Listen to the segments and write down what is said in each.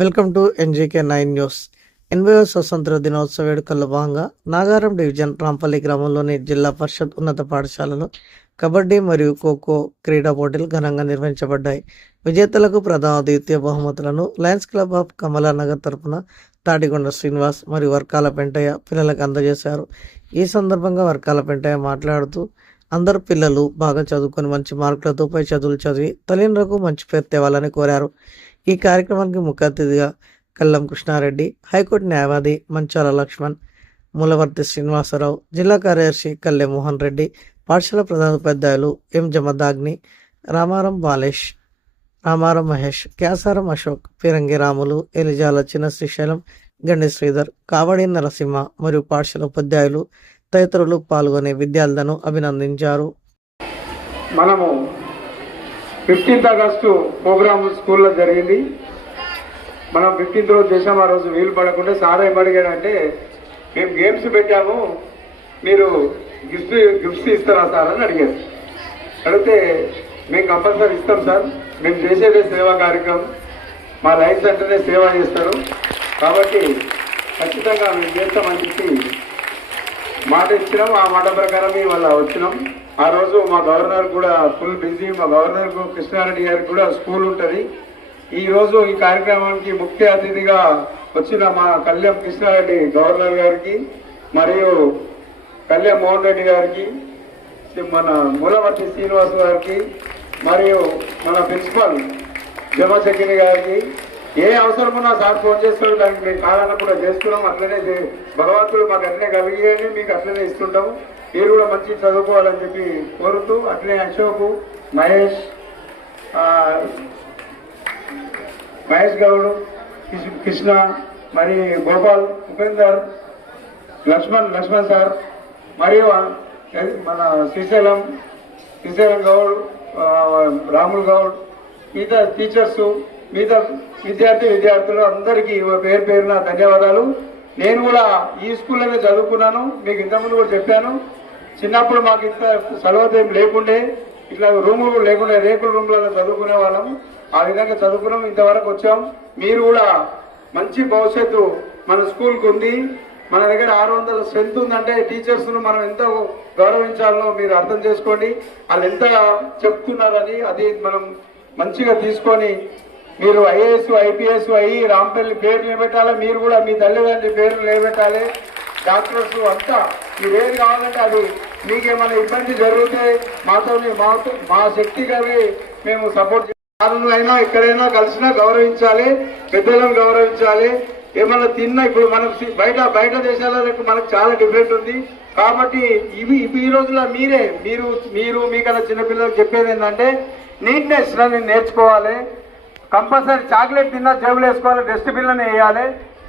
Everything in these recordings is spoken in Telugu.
Welcome to NGK9 news. 80వ స్వతంత్ర దినోత్సవ వేడుకల్లో భాగంగా నాగారం డివిజన్ రాంపల్లి గ్రామంలోని జిల్లా పరిషత్ ఉన్నత పాఠశాలలో కబడ్డీ మరియు ఖోఖో క్రీడా పోటీలు ఘనంగా నిర్వహించబడ్డాయి. విజేతలకు ప్రథమ ద్వితీయ బహుమతులను లయన్స్ క్లబ్ ఆఫ్ కమలానగర్ తరపున తాటికొండ శ్రీనివాస్ మరియు వర్కాల పెంటయ్య పిల్లలకు అందజేశారు. ఈ సందర్భంగా వర్కాల పెంటయ్య మాట్లాడుతూ అందరు పిల్లలు బాగా చదువుకొని మంచి మార్కులతో పై చదువులు చదివి తల్లిదండ్రులకు మంచి పేరు తేవాలని కోరారు. ఈ కార్యక్రమానికి ముఖ్య అతిథిగా కల్లం కృష్ణారెడ్డి, హైకోర్టు న్యాయవాది మంచాల లక్ష్మణ్, మూలవర్తి శ్రీనివాసరావు, జిల్లా కార్యదర్శి కల్లె మోహన్ రెడ్డి, పాఠశాల ప్రధానోపాధ్యాయులు ఎం జమదాగ్ని, రామారం బాలేష్, రామారం మహేష్, క్యాసారం అశోక్, పిరంగి రాములు, ఎలిజాల చిన్న శ్రీశైలం, గండి శ్రీధర్, కావడి నరసింహ మరియు పాఠశాల ఉపాధ్యాయులు తదితరులు పాల్గొనే విద్యార్థులను అభినందించారు. మనము 15th ఆగస్టు ప్రోగ్రామ్ స్కూల్లో జరిగింది. మనం 15th రోజు చేసాము. ఆ రోజు వీలు పడకుండా సార్ ఏమడిగాడంటే, మేము గేమ్స్ పెట్టాము, మీరు గిఫ్ట్స్ ఇస్తారా సార్ అని అడిగారు. అడిగితే మేము కంపల్సరీ ఇస్తాం సార్, మేము చేసేదే సేవా కార్యక్రమం, మా లైన్స్ అంటేనే సేవ చేస్తారు కాబట్టి ఖచ్చితంగా మేము చేస్తామని చెప్పి మాట ఇచ్చినాం. ఆ మాట ప్రకారం ఇవాళ వచ్చినాం. ఆ రోజు మా గవర్నర్ కూడా ఫుల్ బిజీ. మా గవర్నర్ కృష్ణారెడ్డి గారికి కూడా స్కూల్ ఉంటుంది. ఈరోజు ఈ కార్యక్రమానికి ముఖ్య అతిథిగా వచ్చిన మా కళ్యాణ్ కృష్ణారెడ్డి గవర్నర్ గారికి మరియు కళ్యాణ్ మోహన్ రెడ్డి గారికి, మన మూలవర్తి శ్రీనివాస్ గారికి మరియు మన ప్రిన్సిపల్ జమశక్తిని గారికి, ఏ అవసరం ఉన్నా సార్ ఫోన్ చేస్తాడు, దానికి మేము కాదన్నప్పుడు చేస్తున్నాం. అట్లనే భగవంతుడు మాకు అట్లనే కలిగేయండి, మీకు అట్లనే ఇస్తుంటాము. మీరు కూడా మంచి చదువుకోవాలని చెప్పి కోరుతూ, అట్లనే అశోక్, మహేష్ గౌడ్, కృష్ణ, మరి గోపాల్, ఉపేందర్, లక్ష్మణ్ సార్ మరియు మన శ్రీశైలం గౌడ్, రాముల్ గౌడ్, మిగతా టీచర్స్, మిగతా విద్యార్థులు అందరికీ పేరు పేరున ధన్యవాదాలు. నేను కూడా ఈ స్కూల్లోనే చదువుకున్నాను. మీకు ఇంతకుముందు కూడా చెప్పాను, చిన్నప్పుడు మాకు ఇంత సలవతం లేకుండే, ఇట్లా రూములు లేకుండే, రేకుల రూమ్లలో చదువుకునే వాళ్ళం. ఆ విధంగా చదువుకున్నాం, ఇంతవరకు వచ్చాం. మీరు కూడా మంచి భవిష్యత్తు మన స్కూల్కి ఉంది. మన దగ్గర 600 స్ట్రెంత్ ఉందంటే టీచర్స్ను మనం ఎంత గౌరవించాలనో మీరు అర్థం చేసుకోండి. వాళ్ళు ఎంత చెప్తున్నారని అది మనం మంచిగా తీసుకొని మీరు IAS, IPS అయ్యి రాంపల్లి పేరు నిలబెట్టాలి. మీరు కూడా మీ తల్లిదండ్రుల పేరు నిలబెట్టాలి. డాక్టర్స్ అంతా మీరేది కావాలంటే అది, మీకేమైనా ఇబ్బంది జరిగితే మా శక్తి కలిగి మేము సపోర్ట్ అయినా ఎక్కడైనా కలిసినా గౌరవించాలి, పెద్దలను గౌరవించాలి. ఏమన్నా తిన్నా, ఇప్పుడు మనం బయట దేశాలకు మనకు చాలా డిఫరెంట్ ఉంది కాబట్టి ఈ రోజుల్లో మీరు మీకన్నా చిన్నపిల్లలకు చెప్పేది ఏంటంటే, నీట్నెస్ నేర్చుకోవాలి. కంపల్సరీ చాక్లెట్ తిన్నా జేబులు వేసుకోవాలి, డస్ట్బిన్లను వేయాలి.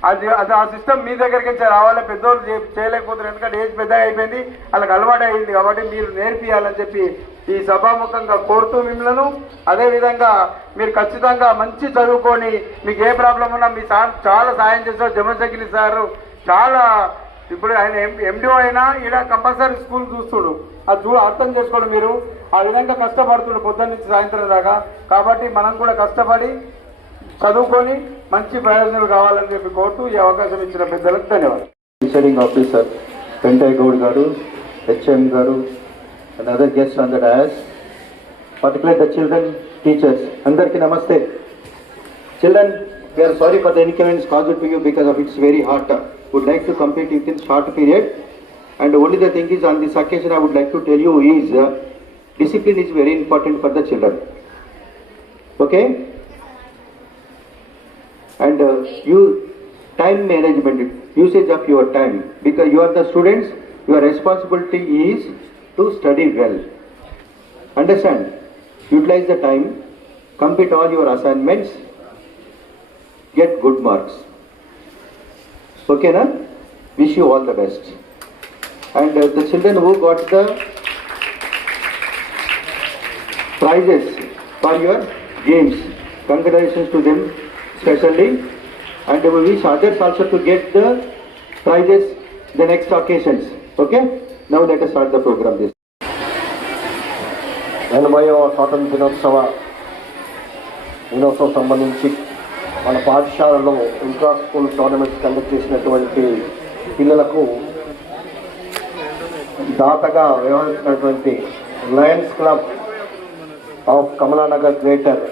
అది ఆ సిస్టమ్ మీ దగ్గరికి రావాలి. పెద్దోళ్ళు చేయలేకపోతున్నారు, ఎందుకంటే ఏజ్ పెద్దగా అయిపోయింది, వాళ్ళకి అలవాటు అయింది కాబట్టి మీరు నేర్పియాలని చెప్పి ఈ సభాముఖంగా కోరుతూ మిమ్మల్ని. అదేవిధంగా మీరు ఖచ్చితంగా మంచి చదువుకొని, మీకు ఏ ప్రాబ్లం ఉన్నా మీ సార్ చాలా సాయం చేస్తారు. జమశగిరి సారు చాలా, ఇప్పుడు ఆయన MDO అయినా ఈడ కంపల్సరీ స్కూల్ చూస్తుడు, అది అర్థం చేసుకోండి. మీరు ఆ విధంగా కష్టపడుతున్నారు పొద్దున్న నుంచి సాయంత్రం దాకా. కాబట్టి మనం కూడా కష్టపడి చదువుకొని మంచి ప్రయోజనాలు కావాలని చెప్పి కోరుతూ ఈ అవకాశం ఇచ్చిన పెద్దలకు ధన్యవాదాలు. ప్రిసైడింగ్ ఆఫీసర్ పెంటయ్య గౌడ్ గారు, HM గారు, and other guests on the dais, particularly the children, teachers, andarki namaste. Children, we are sorry for the inconvenience caused to you because of it's very hot. Would like to complete within short period, and only the thing is, on this occasion I would like to tell you is discipline is very important for the children. Okay? And you time management, usage of your time, because you are the students, your responsibility is to study well. Understand? Utilize the time, complete all your assignments, get good marks. Okay, na? Wish you all the best. And the children who got the prizes for your games, congratulations to them specially. And we wish others also to get the prizes the next occasions. Okay? Now let us start the program. 80వ స్వాతంత్ర దినోత్సవం సంబంధించి మన పాఠశాలలో ఇంట్రా స్కూల్ టోర్నమెంట్స్ కండక్ట్ చేసినటువంటి పిల్లలకు దాతగా వ్యవహరిస్తున్నటువంటి Lions Club of Kamalanagar Greater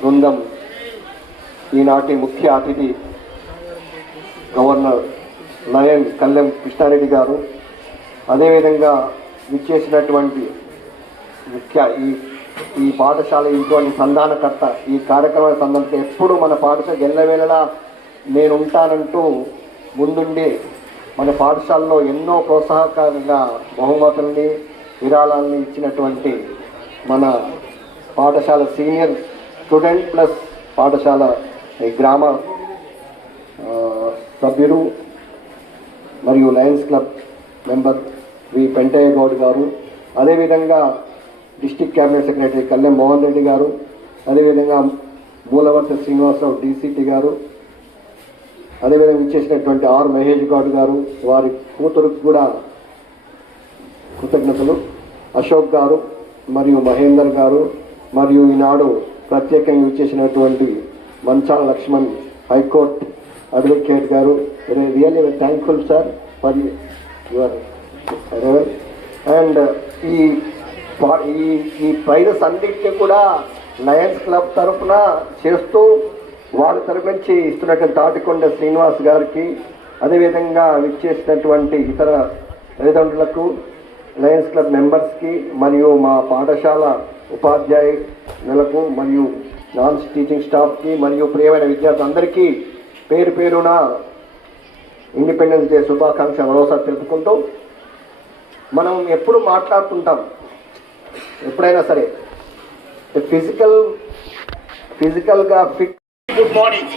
బృందం ఈనాటి ముఖ్య అతిథి గవర్నర్ లయన్ కల్లెం కృష్ణారెడ్డి గారు, అదేవిధంగా విచ్చేసినటువంటి ఈ పాఠశాల ఇంటి సంధానకర్త, ఈ కార్యక్రమాల సందర్భంగా ఎప్పుడు మన పాఠశాల ఎల్లవేళలా నేను ఉంటానంటూ ముందుండి మన పాఠశాలలో ఎన్నో ప్రోత్సాహకరంగా బహుమతుల్ని విరాళాలని ఇచ్చినటువంటి మన పాఠశాల సీనియర్ స్టూడెంట్ ప్లస్ పాఠశాల గ్రామ సభ్యులు మరియు లయన్స్ క్లబ్ మెంబర్ వి పెంటయ్య గౌడ్ గారు, అదేవిధంగా district cabinet secretary Kallem Mohan Reddy గారు, అదేవిధంగా మూలవర్తి శ్రీనివాసరావు డీసీటీ గారు, అదేవిధంగా ఇచ్చేసినటువంటి ఆర్ మహేష్ గౌడ్ గారు, వారి కూతురుకు కూడా కృతజ్ఞతలు, అశోక్ గారు మరియు మహేందర్ గారు, మరియు ఈనాడు ప్రత్యేకంగా ఇచ్చేసినటువంటి మంచాల లక్ష్మణ్ హైకోర్టు అడ్వకేట్ గారు, really thankful sir for your and ఈ ప్రైజెస్ అన్నింటినీ కూడా లయన్స్ క్లబ్ తరఫున చేస్తూ వారి తరఫు నుంచి ఇస్తున్నటువంటి తాటికొండ శ్రీనివాస్ గారికి, అదేవిధంగా విచ్చేసినటువంటి ఇతర తల్లిదండ్రులకు, లయన్స్ క్లబ్ మెంబర్స్కి మరియు మా పాఠశాల ఉపాధ్యాయులకు మరియు నాన్ టీచింగ్ స్టాఫ్కి మరియు ప్రియమైన విద్యార్థులందరికీ పేరు పేరున ఇండిపెండెన్స్ డే శుభాకాంక్షలు మరోసారి తెలుపుకుంటూ, మనం ఎప్పుడు మాట్లాడుతుంటాం, ఎప్పుడైనా సరే ఫిజికల్గా ఫిట్. గుడ్ మార్నింగ్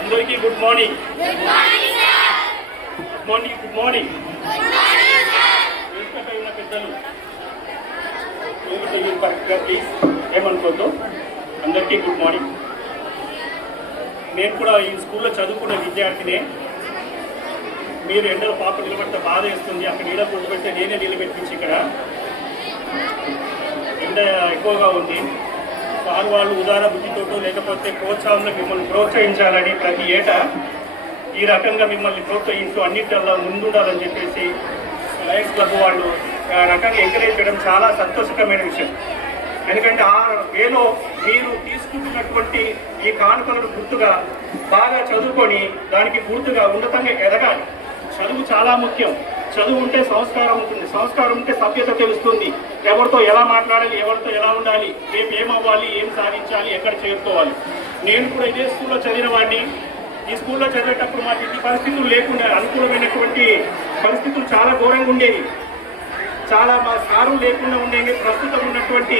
అందరికీ, గుడ్ మార్నింగ్. గుడ్ మార్నింగ్ వేదికపై ఉన్న పెద్దలు, కరెక్ట్గా ప్లీజ్ ఏమనుకోద్దు. అందరికీ గుడ్ మార్నింగ్. నేను కూడా ఈ స్కూల్లో చదువుకున్న విద్యార్థినే. మీరు ఎండలో పాప నిలబడితే బాధ వేస్తుంది, అక్కడ నీళ్ళ కూర్చోబెడితే నేనే నిలబెట్టించి ఇక్కడ ఎండ ఎక్కువగా ఉంది. సార్ వాళ్ళు ఉదార బుద్ధితోటో లేకపోతే ప్రోత్సాహంలో మిమ్మల్ని ప్రోత్సహించాలని ప్రతి ఏటా ఈ రకంగా మిమ్మల్ని ప్రోత్సహించు అన్నింటిలో ముందుండాలని చెప్పేసి లయన్స్ క్లబ్ వాళ్ళు ఆ రకంగా ఎంకరేజ్ చేయడం చాలా సంతోషకరమైన విషయం. ఎందుకంటే ఆ వేలో మీరు తీసుకుంటున్నటువంటి ఈ కానుకలను గుర్తుగా బాగా చదువుకొని దానికి గుర్తుగా ఉన్నతంగా ఎదగాలి. చదువు చాలా ముఖ్యం. చదువు ఉంటే సంస్కారం ఉంటుంది, సంస్కారం ఉంటే సభ్యత తెలుస్తుంది. ఎవరితో ఎలా మాట్లాడాలి, ఎవరితో ఎలా ఉండాలి, రేపు ఏమవ్వాలి, ఏం సాధించాలి, ఎక్కడ చేరుకోవాలి. నేను కూడా ఇదే స్కూల్లో చదివిన వాడిని. ఈ స్కూల్లో చదివేటప్పుడు మాకు ఇన్ని పరిస్థితులు లేకుండా, అనుకూలమైనటువంటి పరిస్థితులు చాలా ఘోరంగా ఉండేవి. చాలా మా సారు లేకుండా ఉండేవి. ప్రస్తుతం ఉన్నటువంటి